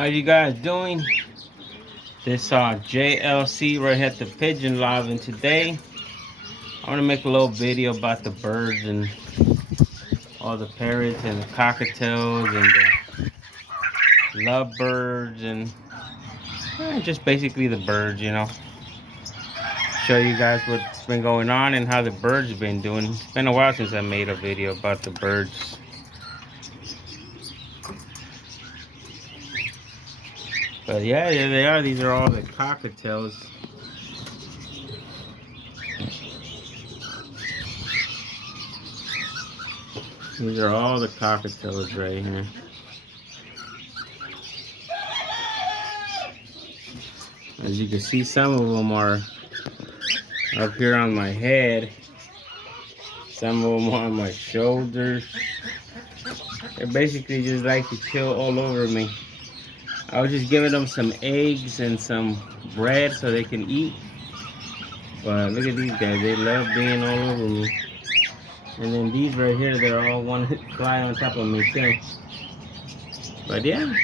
How you guys doing? This JLC right here at the Pigeon Live, and today I want to make a little video about the birds and all the parrots and the cockatiels and the lovebirds and just basically the birds, you know. Show you guys what's been going on and how the birds have been doing. It's been a while since I made a video about the birds. But yeah, there they are. These are all the cockatiels. These are all the cockatiels right here. As you can see, some of them are up here on my head. Some of them are on my shoulders. They basically just like to chill all over me. I was just giving them some eggs and some bread so they can eat. But look at these guys, they love being all over me. And then these right here, they're all want to fly on top of me too. But yeah,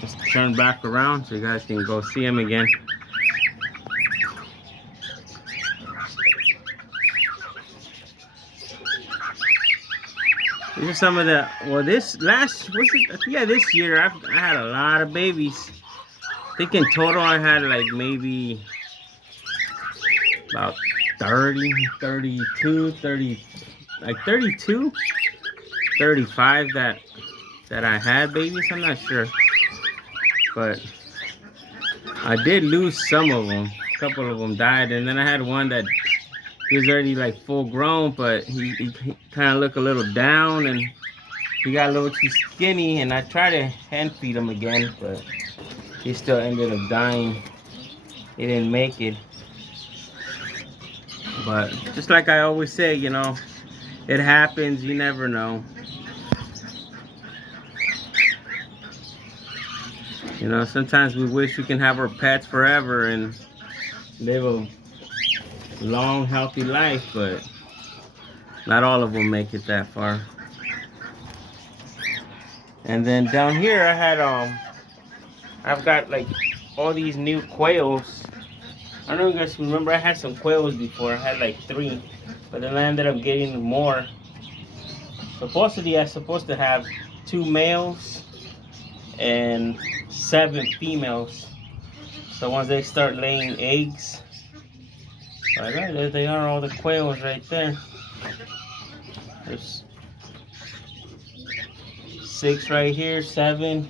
let's turn back around so you guys can go see them again. These are some of the, well, this year I had a lot of babies. I think in total I had like maybe about 30, 32, 30, like 32, 35 that I had babies. I'm not sure, but I did lose some of them. A couple of them died, and then I had one that he was already like full grown, but he kind of looked a little down and he got a little too skinny, and I tried to hand feed him again, but he still ended up dying. He didn't make it. But just like I always say, you know, it happens, you never know. You know, sometimes we wish we can have our pets forever and live a long, healthy life, but not all of them make it that far. And then down here I had I've got like all these new quails. I don't know if you guys remember, I had some quails before. I had like 3, but then I ended up getting more. Supposedly I'm supposed to have 2 males and 7 females. So once they start laying eggs, right there they are, all the quails right there. There's 6 right here, 7,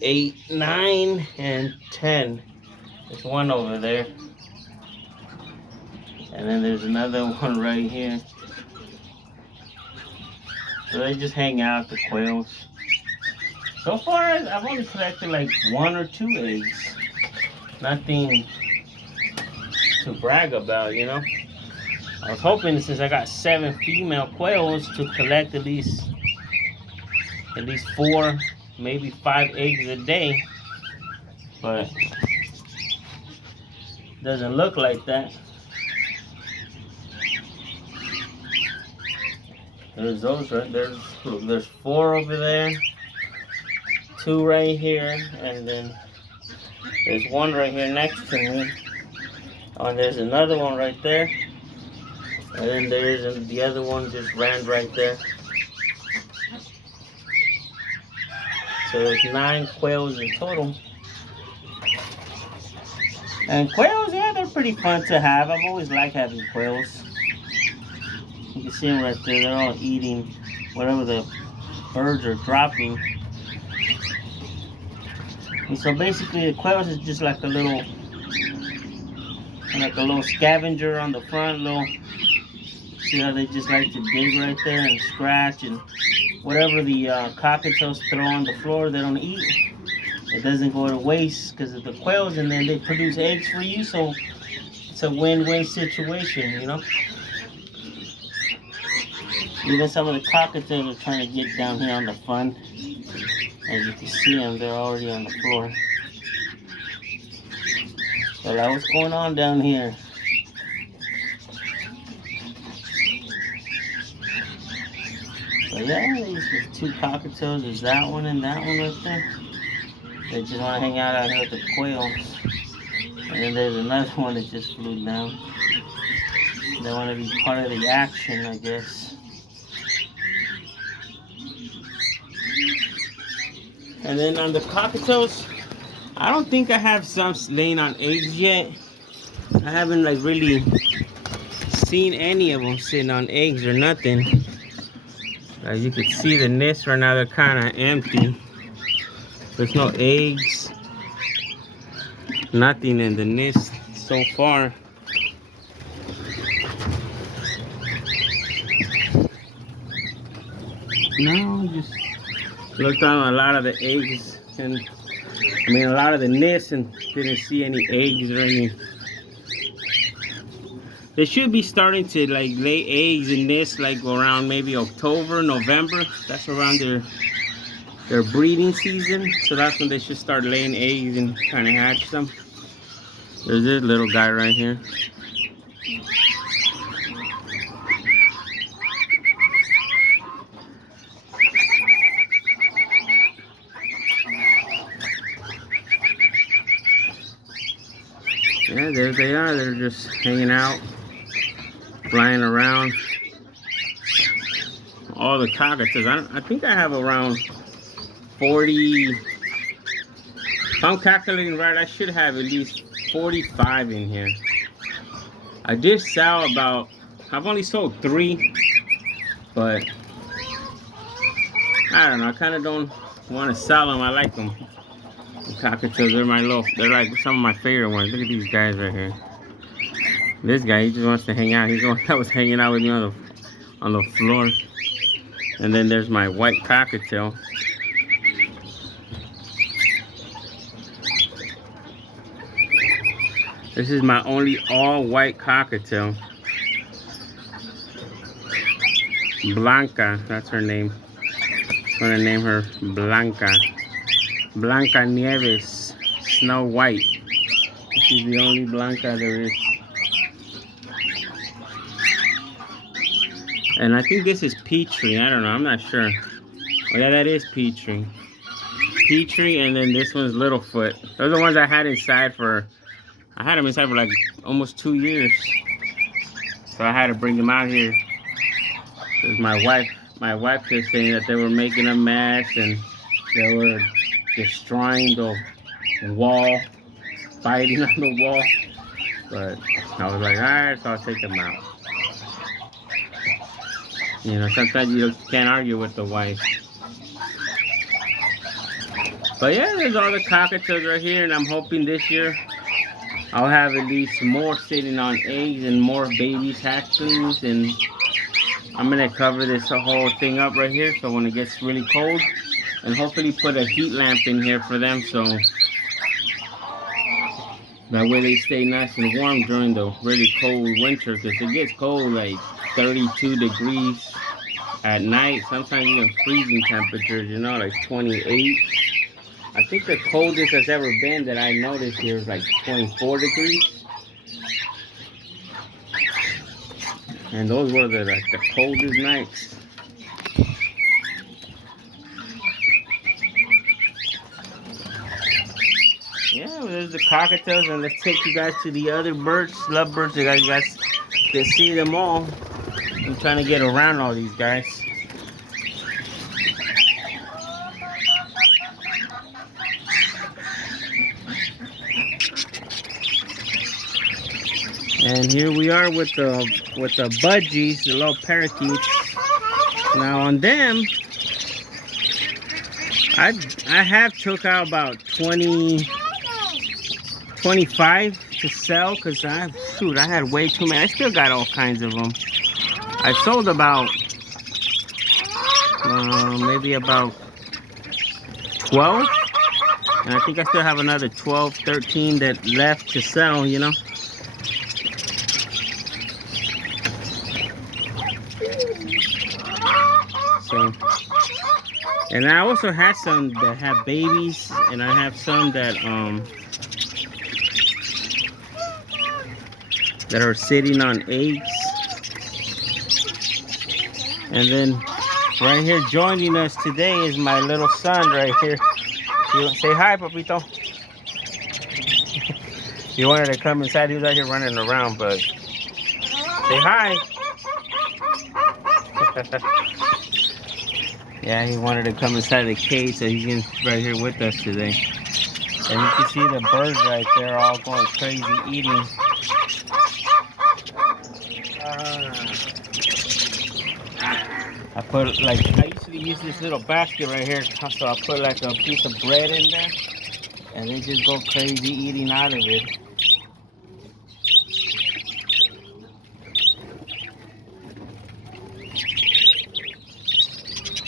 8, 9, and 10. There's one over there. And then there's another one right here. So they just hang out, the quails. So far, I've only collected like 1 or 2 eggs. Nothing to brag about, you know. I was hoping, since I got 7 female quails, to collect at least 4, maybe 5 eggs a day. But doesn't look like that. There's those right there. There's 4 over there, 2 right here, and then there's 1 right here next to me. Oh, and there's another one right there. And then there's the other one just ran right there. So there's 9 quails in total. And quails, yeah, they're pretty fun to have. I've always liked having quails. You can see them right there. They're all eating whatever the birds are dropping. And so basically the quails is just like a little scavenger on the front. See how they just like to dig right there and scratch, and whatever the cockatiels throw on the floor, they don't eat. It doesn't go to waste because of the quails, and then they produce eggs for you, so it's a win-win situation, you know. Even some of the cockatiels are trying to get down here on the front. As you can see them, they're already on the floor. So that's what's going on down here. But yeah, these are 2 cockatiels. There's that one and that one right there. They just want to hang out here with the quails. And then there's another one that just flew down. They want to be part of the action, I guess. And then on the cockatiels, I don't think I have some laying on eggs yet. I haven't like really seen any of them sitting on eggs or nothing. As you can see, the nests right now, they're kind of empty. There's no eggs, nothing in the nest so far. No, just looked on a lot of the eggs and a lot of the nests and didn't see any eggs or any. They should be starting to like lay eggs and nests like around maybe October, November. That's around their breeding season. So that's when they should start laying eggs and kind of hatch them. There's this little guy right here. Yeah, there they are. They're just hanging out, flying around. All the cockatiels. I think I have around 40. If I'm calculating right, I should have at least 45 in here. I did sell about, I've only sold 3, but I don't know. I kind of don't want to sell them. I like them. The cockatiels, they're like some of my favorite ones. Look at these guys right here. This guy, he just wants to hang out. He's the one that was hanging out with me on the floor. And then there's my white cockatiel. This is my only all white cockatiel. Blanca, that's her name. I'm gonna name her Blanca. Blanca Nieves, Snow White. This is the only Blanca there is. And I think this is Petrie. I don't know. I'm not sure. Oh yeah, that is Petrie. Petrie, and then this one's Littlefoot. Those are the ones I had inside for. I had them inside for like almost 2 years. So I had to bring them out here. Because my wife was saying that they were making a mess and they were destroying the wall, fighting on the wall. But I was like, alright, so I'll take them out. You know, sometimes you can't argue with the wife. But yeah, there's all the cockatiels right here, and I'm hoping this year I'll have at least more sitting on eggs and more babies hatchlings, and I'm gonna cover this whole thing up right here so when it gets really cold, and hopefully put a heat lamp in here for them so that way they stay nice and warm during the really cold winter, because it gets cold like 32 degrees at night, sometimes even freezing temperatures, you know, like 28. I think the coldest that's ever been that I noticed here is like 24 degrees. And those were the coldest nights. Yeah, well, there's the cockatiels, and let's take you guys to the other birds, lovebirds. You guys can see them all. I'm trying to get around all these guys. And here we are with the budgies, the little parakeets. Now on them, I have took out about 20, 25 to sell, because I had way too many. I still got all kinds of them. I sold about maybe about 12, and I think I still have another 12, 13 that left to sell, you know. So, and I also have some that have babies, and I have some that are sitting on eggs. And then right here joining us today is my little son right here. Say hi, Papito. He wanted to come inside. He was out here running around, but say hi. Yeah, he wanted to come inside the cage, so he's right here with us today. And you can see the birds right there all going crazy eating. I put I usually use this little basket right here, so I put like a piece of bread in there, and they just go crazy eating out of it.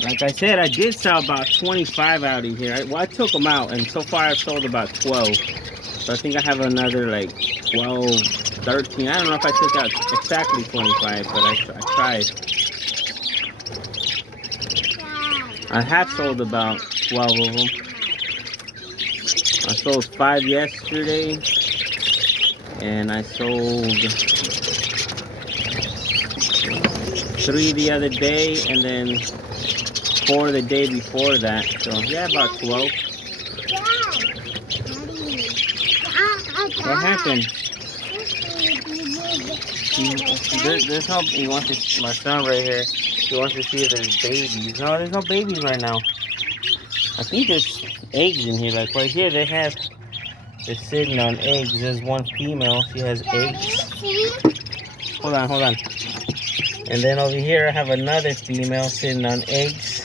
Like I said, I did sell about 25 out of here. I took them out, and so far I've sold about 12. So I think I have another like 12, 13. I don't know if I took out exactly 25, but I tried. I have sold about 12 of them. I sold 5 yesterday, and I sold 3 the other day, and then 4 the day before that. So yeah, about 12. What happened? There's no. He wants to. My son right here. He wants to see if there's babies. No, there's no babies right now. I think there's eggs in here. Like right here, they have. They're sitting on eggs. There's one female. She has eggs. Hold on, hold on. And then over here, I have another female sitting on eggs.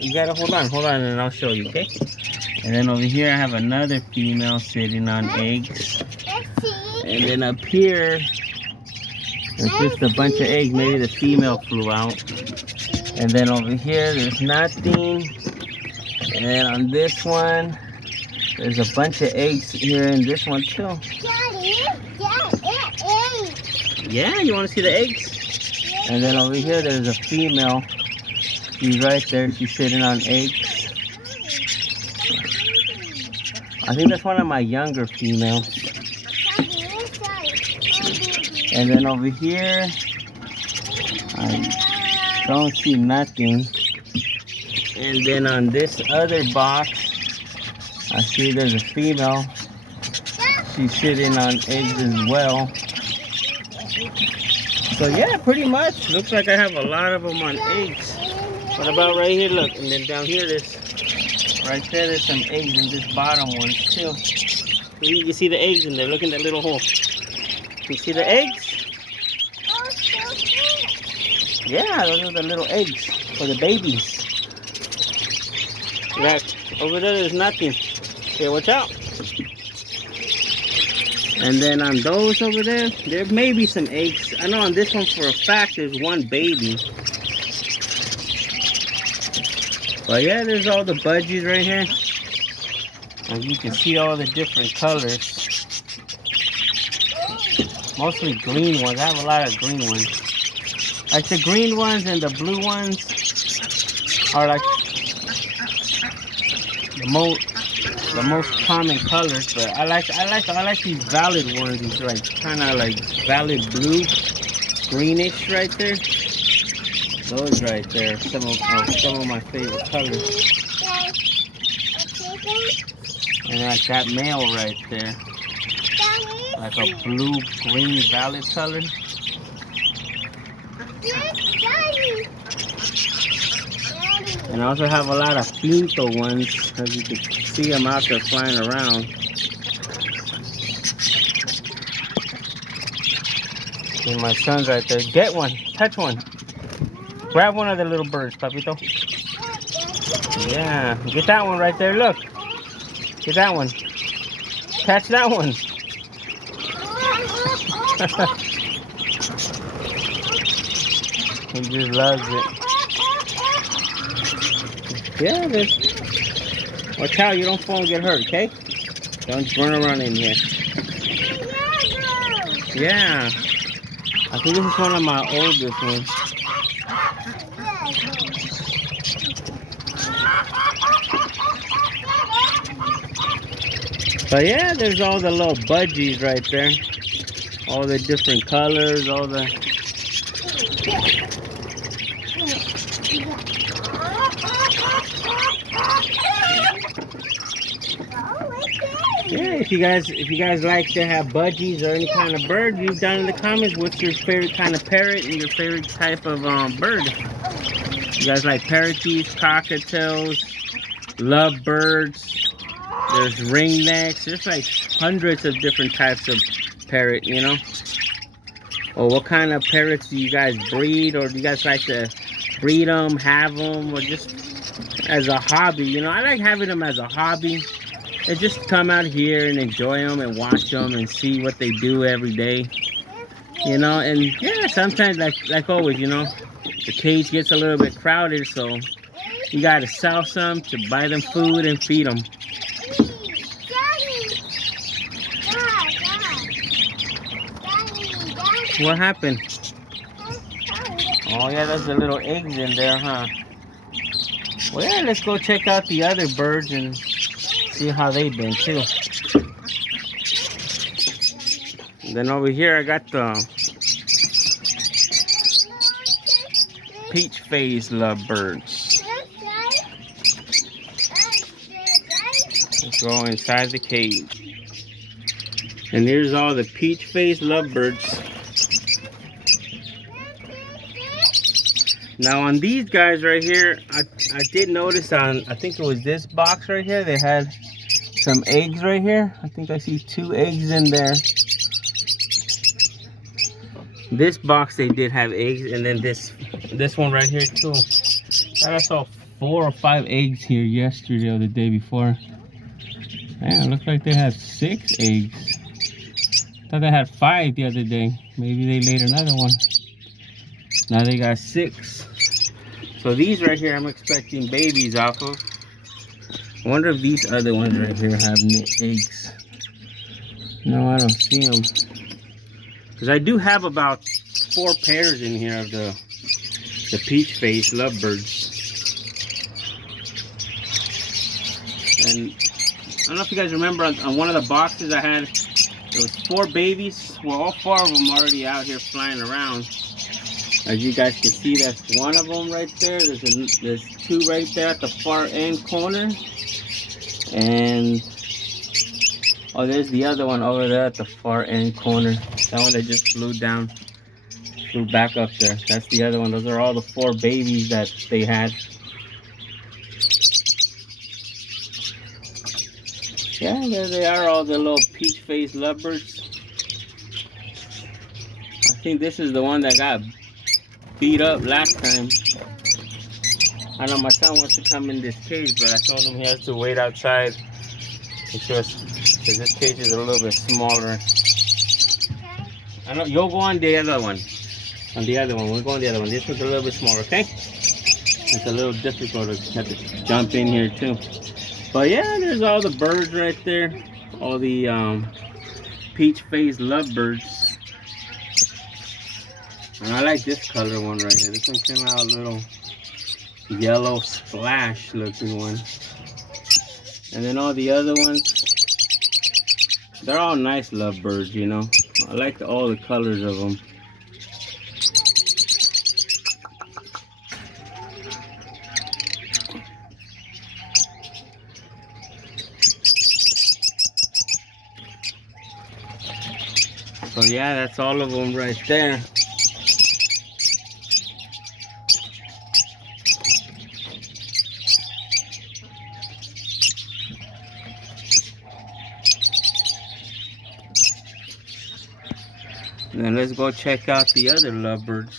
You gotta hold on, and I'll show you, okay? And then over here, I have another female sitting on eggs. And then up here, there's just a bunch of eggs. Maybe the female flew out. And then over here, there's nothing. And then on this one, there's a bunch of eggs here in this one too. Yeah, you want to see the eggs? And then over here, there's a female. She's right there. She's sitting on eggs. I think that's one of my younger females. And then over here, I don't see nothing. And then on this other box, I see there's a female. She's sitting on eggs as well. So yeah, pretty much. Looks like I have a lot of them on eggs. What about right here? Look, and then down here, right there, there's some eggs in this bottom one too. You can see the eggs in there. Look in that little hole. You see the eggs? Yeah, those are the little eggs for the babies. Yeah, over there, there's nothing. Okay, watch out. And then on those over there may be some eggs. I know on this one for a fact there's one baby. But yeah, there's all the budgies right here. And you can see all the different colors. Mostly green ones. I have a lot of green ones. Like the green ones and the blue ones are like the most common colors. But I like these valid ones. These like kind of like valid blue, greenish right there. Those right there, some of my favorite colors. And like that male right there, like a blue, green, violet color. And I also have a lot of pinto ones, as you can see them out there flying around. And my son's right there. Get one, touch one. Grab one of the little birds, Papito. Yeah, get that one right there, look. Get that one. Catch that one. He just loves it. Yeah, watch out, you don't fall and get hurt, okay? Don't run around in here. Yeah. I think this is one of my oldest ones. But yeah, there's all the little budgies right there. All the different colors, all the... if you guys like to have budgies or any kind of bird, leave down in the comments what's your favorite kind of parrot and your favorite type of bird. You guys like parakeets, cockatiels, lovebirds. There's ringnecks. There's like hundreds of different types of parrot, you know. Or what kind of parrots do you guys breed, or do you guys like to breed them, have them, or just as a hobby? You know, I like having them as a hobby. And just come out here and enjoy them and watch them and see what they do every day. You know, and yeah, sometimes like always, you know, the cage gets a little bit crowded, so you gotta sell some to buy them food and feed them. What happened? Oh yeah, there's the little eggs in there, huh? Well, yeah, let's go check out the other birds and see how they've been too. And then over here I got the peach face lovebirds. Let's go inside the cage. And here's all the peach face lovebirds. Now on these guys right here, I did notice on, I think it was this box right here, they had some eggs right here. I think I see 2 eggs in there. This box they did have eggs, and then this one right here too. I saw 4 or 5 eggs here yesterday or the day before. Man, it looks like they had 6 eggs. I thought they had 5 the other day. Maybe they laid another one. Now they got 6. So these right here I'm expecting babies off of. I wonder if these other ones right here have eggs. No, I don't see them. Because I do have about 4 pairs in here of the peach face lovebirds. And I don't know if you guys remember on one of the boxes I had, there was 4 babies. Well, all 4 of them already out here flying around. As you guys can see, that's one of them right there. There's 2 right there at the far end corner. And oh, there's the other one over there at the far end corner. That one that just flew down, flew back up there. That's the other one. Those are all the 4 babies that they had. Yeah, there they are, all the little peach face lovebirds. I think this is the one that got beat up last time. I know my son wants to come in this cage, but I told him he has to wait outside because this cage is a little bit smaller. I know you'll go on the other one. On the other one, we'll go on the other one. This one's a little bit smaller, okay? It's a little difficult to have to jump in here too. But yeah, there's all the birds right there. All the peach face lovebirds. And I like this color one right here. This one came out a little yellow splash looking one. And then all the other ones, they're all nice lovebirds, you know. I like all the colors of them. So yeah, that's all of them right there. And then let's go check out the other lovebirds,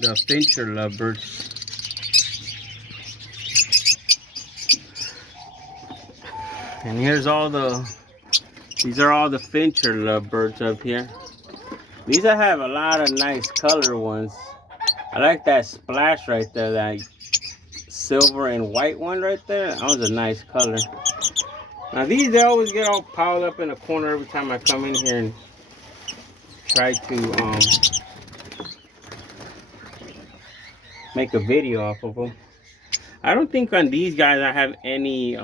the Fischer lovebirds. And here's all these are all the Fischer lovebirds up here. These I have a lot of nice color ones. I like that splash right there, that silver and white one right there. That was a nice color. Now these, they always get all piled up in a corner every time I come in here and try to make a video off of them. I don't think on these guys I have any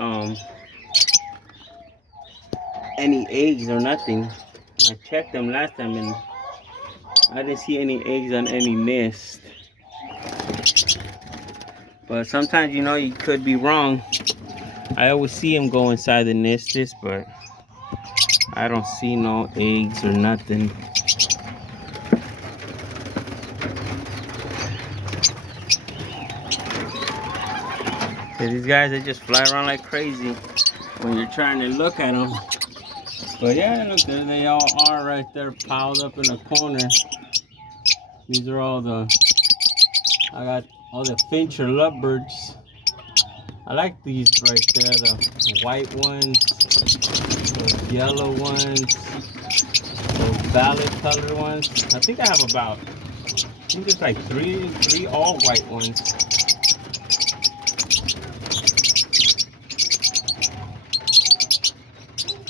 eggs or nothing. I checked them last time and I didn't see any eggs on any nest. But sometimes, you know, you could be wrong. I always see them go inside the nestes, but I don't see no eggs or nothing. These guys, they just fly around like crazy when you're trying to look at them. But yeah, look, there they all are right there piled up in the corner. These are all I got all the Fischer lovebirds. I like these right there, the white ones, the yellow ones, those violet colored ones. I think I have about, I think there's like three all white ones.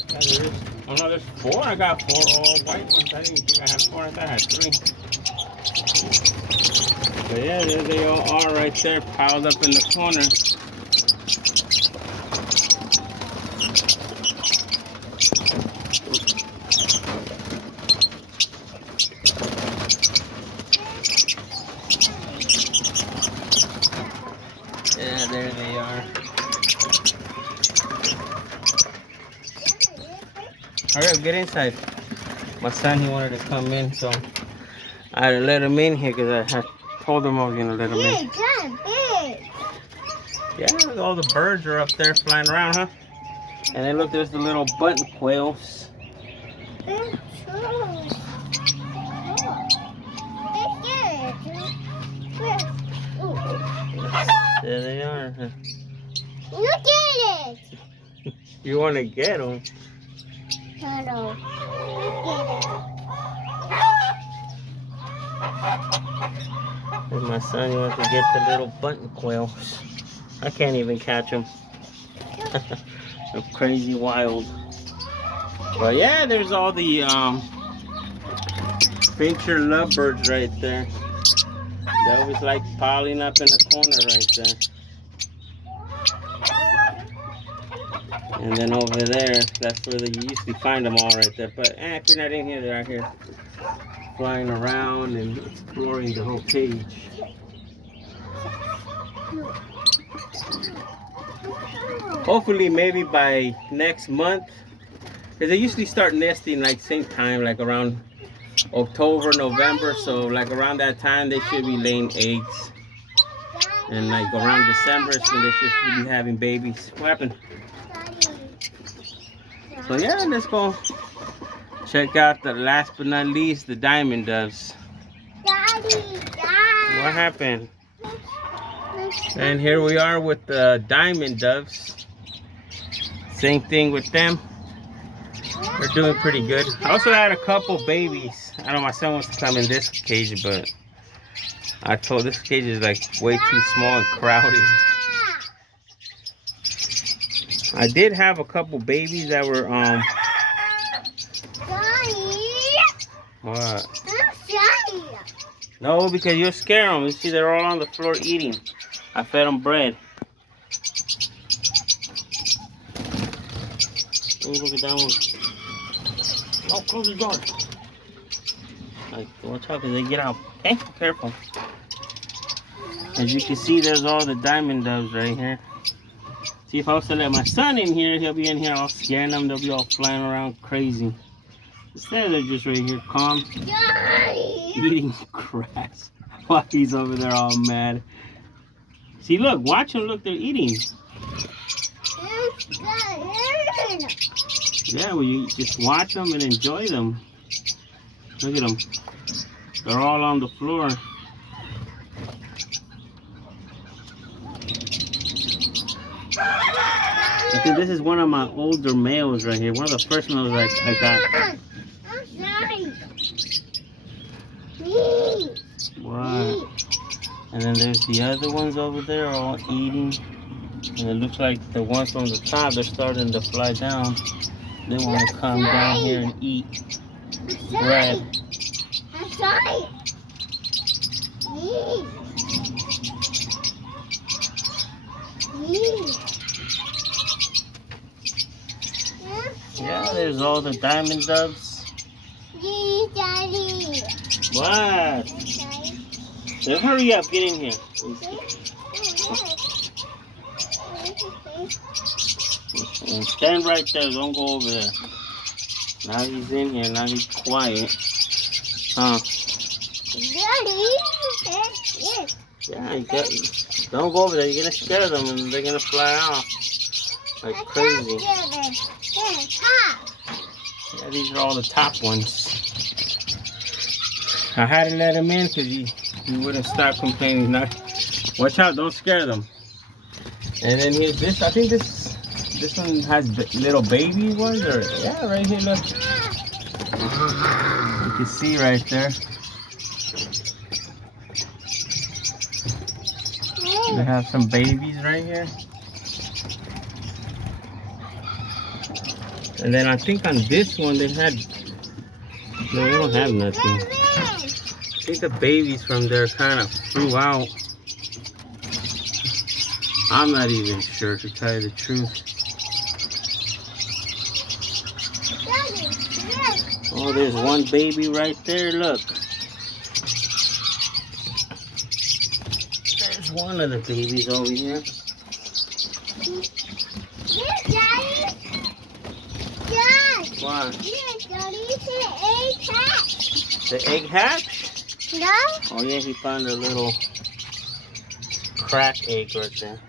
Yeah, there is, oh no, there's 4. I got 4 all white ones. I didn't think I had 4, I thought I had 3. But yeah, there they all are right there, piled up in the corner. Yeah, there they are. Alright, get inside. My son, he wanted to come in, so I had to let him in here because I had told him I was going to let him in. Yeah, all the birds are up there flying around, huh? And then look, there's the little button quails. There they are. Huh? Look at it! You want to get them? Hello. There's my son, he wants to get the little button quails. I can't even catch them. They're crazy wild. But yeah, there's all the Fischer lovebirds right there. They always like piling up in the corner right there. And then over there, that's where you usually find them all right there. But if you're not in here, they're out here flying around and exploring the whole cage. Hopefully, maybe by next month, because they usually start nesting like same time, like around October, November. So like around that time, they should be laying eggs. And like around December, so they should be having babies. What happened? So yeah, let's go check out the last but not least, the diamond doves. Daddy, What happened? And here we are with the diamond doves. Same thing with them. They're doing pretty good. I also had a couple babies. I know my son wants to come in this cage, but I told this cage is like way too small and crowded. I did have a couple babies that were What? No, because you'll scare them. You see, they're all on the floor eating. I fed them bread. Oh, look at that one. Oh, close the door. Like, watch out, because they get out. Okay, careful. As you can see, there's all the diamond doves right here. See, if I was to let my son in here, he'll be in here all scaring them. They'll be all flying around crazy. Instead, they're just right here calm, eating grass while he's over there all mad. See, look, watch them. Look, they're eating. Yeah, well, you just watch them and enjoy them. Look at them. They're all on the floor. I think this is one of my older males right here. One of the first males I got. Wow. And then there's the other ones over there all eating. And it looks like the ones on the top, they're starting to fly down. They want to come down here and eat bread. Yeah, there's all the diamond doves. What? So hurry up, get in here. And stand right there. Don't go over there. Now he's in here. Now he's quiet. Huh? Daddy. Yes. Yeah, you got. Don't go over there. You're gonna scare them, and they're gonna fly off like crazy. Yeah, these are all the top ones. I had to let him in because he wouldn't stop complaining. Not, watch out! Don't scare them. And then here's this. I think this one has little baby ones, or yeah, right here. Look, you can see right there. They have some babies right here. And then I think on this one they had, no, they don't have nothing. I think the babies from there kind of flew out. I'm not even sure, to tell you the truth. Oh, there's one baby right there, look. There's one of the babies over here. Yes, Daddy. Yes. What? Yes, Daddy. The egg hatch. The egg hatch? No? Oh yeah, he found a little crack egg right there.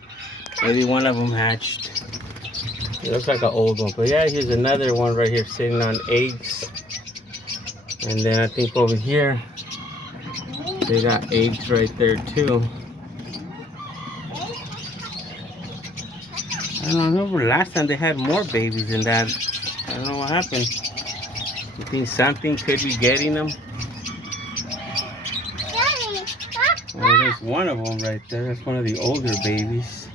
Maybe one of them hatched. It looks like an old one. But yeah, here's another one right here sitting on eggs. And then I think over here, they got eggs right there too. I don't know, remember last time they had more babies than that. I don't know what happened. You think something could be getting them? Daddy. Oh, there's one of them right there. That's one of the older babies.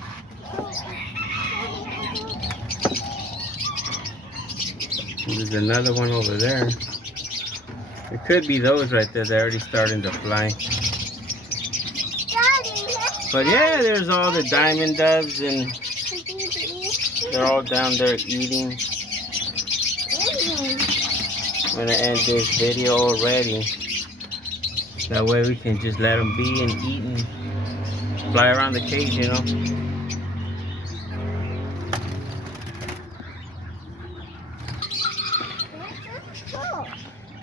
And there's another one over there. It could be those right there. They're already starting to fly. Daddy. But yeah, there's all the diamond doves, and they're all down there eating. I'm gonna end this video already. That way we can just let them be and eat and fly around the cage, you know.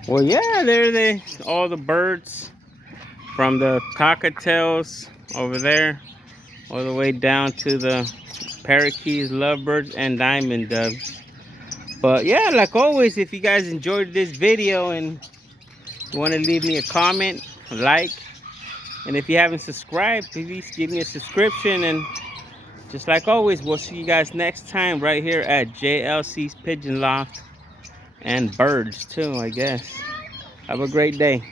Well, yeah, there they, all the birds from the cockatiels over there, all the way down to the parakeets, lovebirds, and diamond doves. But yeah, like always, if you guys enjoyed this video and you want to leave me a comment, like, and if you haven't subscribed, please give me a subscription. And just like always, we'll see you guys next time right here at JLC's Pigeon Loft and Birds too, I guess. Have a great day.